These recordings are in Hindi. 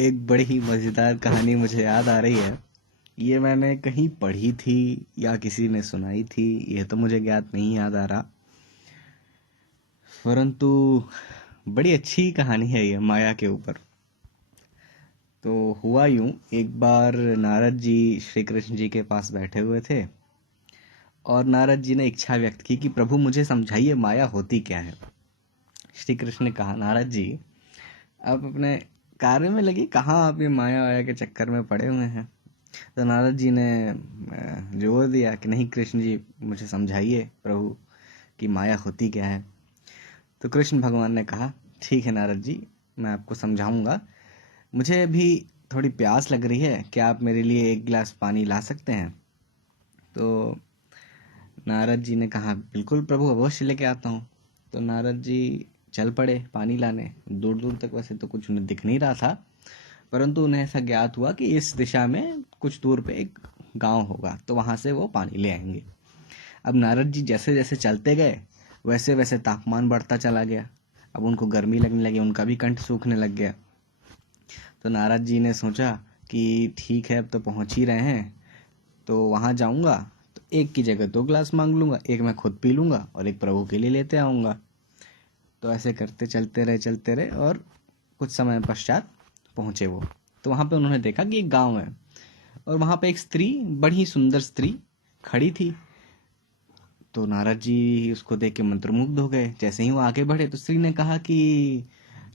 एक बड़ी ही मज़ेदार कहानी मुझे याद आ रही है। ये मैंने कहीं पढ़ी थी या किसी ने सुनाई थी, ये तो मुझे ज्ञात नहीं याद आ रहा। परंतु बड़ी अच्छी कहानी है ये माया के ऊपर। तो हुआ यूं, एक बार नारद जी श्री कृष्ण जी के पास बैठे हुए थे और नारद जी ने इच्छा व्यक्त की कि प्रभु मुझे समझाइए माया होती क्या है। श्री कृष्ण ने कहा, नारद जी आप अपने कार्य में लगी, कहाँ आप ये माया वाया के चक्कर में पड़े हुए हैं। तो नारद जी ने जोर दिया कि नहीं कृष्ण जी, मुझे समझाइए प्रभु कि माया होती क्या है। तो कृष्ण भगवान ने कहा, ठीक है नारद जी, मैं आपको समझाऊंगा। मुझे अभी थोड़ी प्यास लग रही है, क्या आप मेरे लिए एक गिलास पानी ला सकते हैं। तो नारद जी ने कहा, बिल्कुल प्रभु, अवश्य लेके आता हूँ। तो नारद जी चल पड़े पानी लाने। दूर दूर तक वैसे तो कुछ उन्हें दिख नहीं रहा था, परंतु उन्हें ऐसा ज्ञात हुआ कि इस दिशा में कुछ दूर पे एक गांव होगा, तो वहां से वो पानी ले आएंगे। अब नारद जी जैसे जैसे चलते गए वैसे वैसे तापमान बढ़ता चला गया। अब उनको गर्मी लगने लगी, उनका भी कंठ सूखने लग गया। तो नारद जी ने सोचा कि ठीक है, अब तो पहुंच ही रहे हैं, तो वहां जाऊंगा तो एक की जगह 2 गिलास मांग लूंगा, एक मैं खुद पी लूंगा और एक प्रभु के लिए लेते आऊंगा। तो ऐसे करते चलते रहे और कुछ समय पश्चात पहुंचे वो। तो वहां पे उन्होंने देखा कि एक गांव है और वहां पे एक स्त्री, बड़ी सुंदर स्त्री खड़ी थी। तो नारद जी उसको देख के मंत्रमुग्ध हो गए। जैसे ही वो आगे बढ़े तो स्त्री ने कहा कि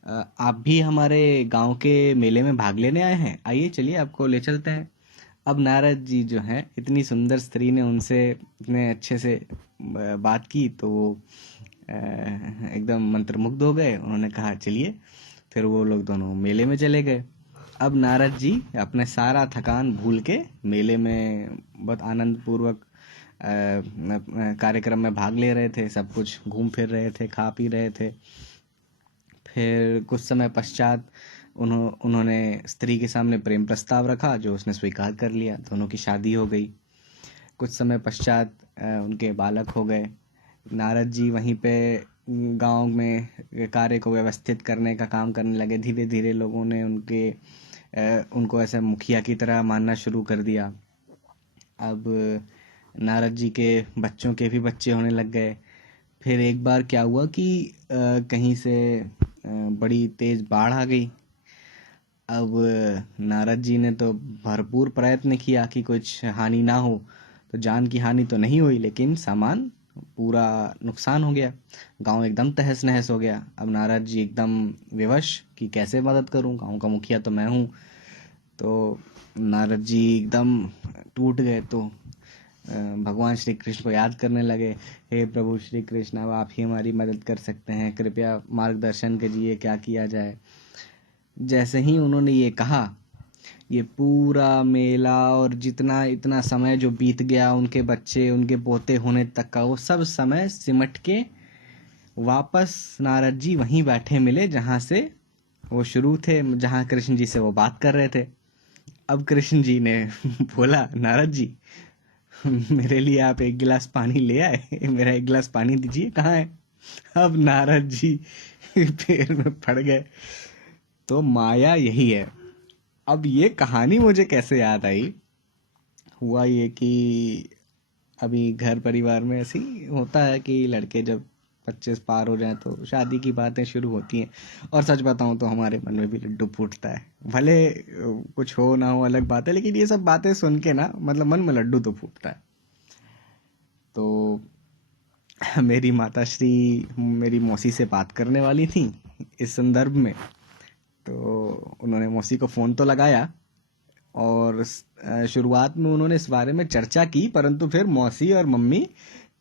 आप भी हमारे गांव के मेले में भाग लेने आए हैं, आइए चलिए आपको ले चलते हैं। अब नारद जी जो हैं, इतनी सुंदर स्त्री ने उनसे इतने अच्छे से बात की तो वो एकदम मंत्रमुग्ध हो गए। उन्होंने कहा चलिए। फिर वो लोग दोनों मेले में चले गए। अब नारद जी अपने सारा थकान भूल के मेले में बहुत आनंद पूर्वक कार्यक्रम में भाग ले रहे थे, सब कुछ घूम फिर रहे थे, खा पी रहे थे। फिर कुछ समय पश्चात उन्होंने स्त्री के सामने प्रेम प्रस्ताव रखा, जो उसने स्वीकार कर लिया। दोनों की शादी हो गई। कुछ समय पश्चात उनके बालक हो गए। नारद जी वहीं पे गांव में कार्य को व्यवस्थित करने का काम करने लगे। धीरे धीरे लोगों ने उनको ऐसे मुखिया की तरह मानना शुरू कर दिया। अब नारद जी के बच्चों के भी बच्चे होने लग गए। फिर एक बार क्या हुआ कि कहीं से बड़ी तेज बाढ़ आ गई। अब नारद जी ने तो भरपूर प्रयत्न किया कि कुछ हानि ना हो। तो जान की हानि तो नहीं हुई, लेकिन सामान पूरा नुकसान हो गया। गांव एकदम तहस नहस हो गया। अब नारद जी एकदम विवश कि कैसे मदद करूं, गांव का मुखिया तो मैं हूं। तो नारद जी एकदम टूट गए। तो भगवान श्री कृष्ण को याद करने लगे, हे प्रभु श्री कृष्ण, अब आप ही हमारी मदद कर सकते हैं, कृपया मार्गदर्शन कीजिए, क्या किया जाए। जैसे ही उन्होंने ये कहा, ये पूरा मेला और जितना इतना समय जो बीत गया, उनके बच्चे उनके पोते होने तक का, वो सब समय सिमट के वापस नारद जी वहीं बैठे मिले जहां से वो शुरू थे, जहां कृष्ण जी से वो बात कर रहे थे। अब कृष्ण जी ने बोला, नारद जी मेरे लिए आप एक गिलास पानी ले आए, मेरा एक गिलास पानी दीजिए, कहाँ है। अब नारद जी पैर में पड़ गए। तो माया यही है। अब ये कहानी मुझे कैसे याद आई, हुआ ये कि अभी घर परिवार में ऐसे ही होता है कि लड़के जब 25 पार हो जाए तो शादी की बातें शुरू होती हैं। और सच बताऊं तो हमारे मन में भी लड्डू फूटता है। भले कुछ हो ना हो अलग बात है, लेकिन ये सब बातें सुन के ना, मतलब मन में लड्डू तो फूटता है। तो मेरी माताश्री मेरी मौसी से बात करने वाली थी इस संदर्भ में। तो उन्होंने मौसी को फ़ोन तो लगाया और शुरुआत में उन्होंने इस बारे में चर्चा की, परंतु फिर मौसी और मम्मी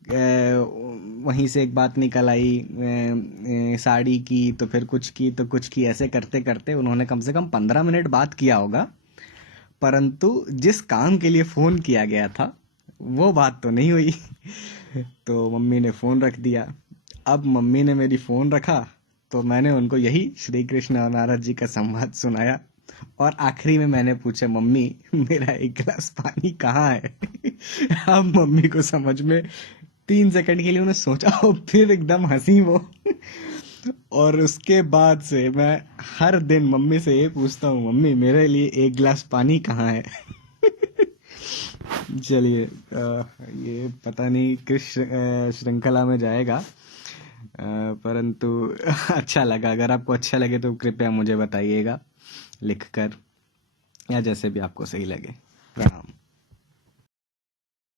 वहीं से एक बात निकल आई, साड़ी की तो फिर कुछ की तो कुछ की, ऐसे करते करते उन्होंने कम से कम 15 मिनट बात किया होगा। परंतु जिस काम के लिए फ़ोन किया गया था वो बात तो नहीं हुई। तो मम्मी ने फ़ोन रख दिया। अब मम्मी ने मेरी फ़ोन रखा तो मैंने उनको यही श्री कृष्ण और नारद जी का संवाद सुनाया। और आखिरी में मैंने पूछा, मम्मी मेरा एक गिलास पानी कहाँ है। अब मम्मी को समझ में 3 सेकंड के लिए उन्हें सोचा और फिर एकदम हंसी वो। और उसके बाद से मैं हर दिन मम्मी से ये पूछता हूँ, मम्मी मेरे लिए एक गिलास पानी कहाँ है? चलिए, ये पता नहीं किस श्रृंखला में जाएगा, परंतु अच्छा लगा। अगर आपको अच्छा लगे तो कृपया मुझे बताइएगा लिखकर, या जैसे भी आपको सही लगे। प्रणाम।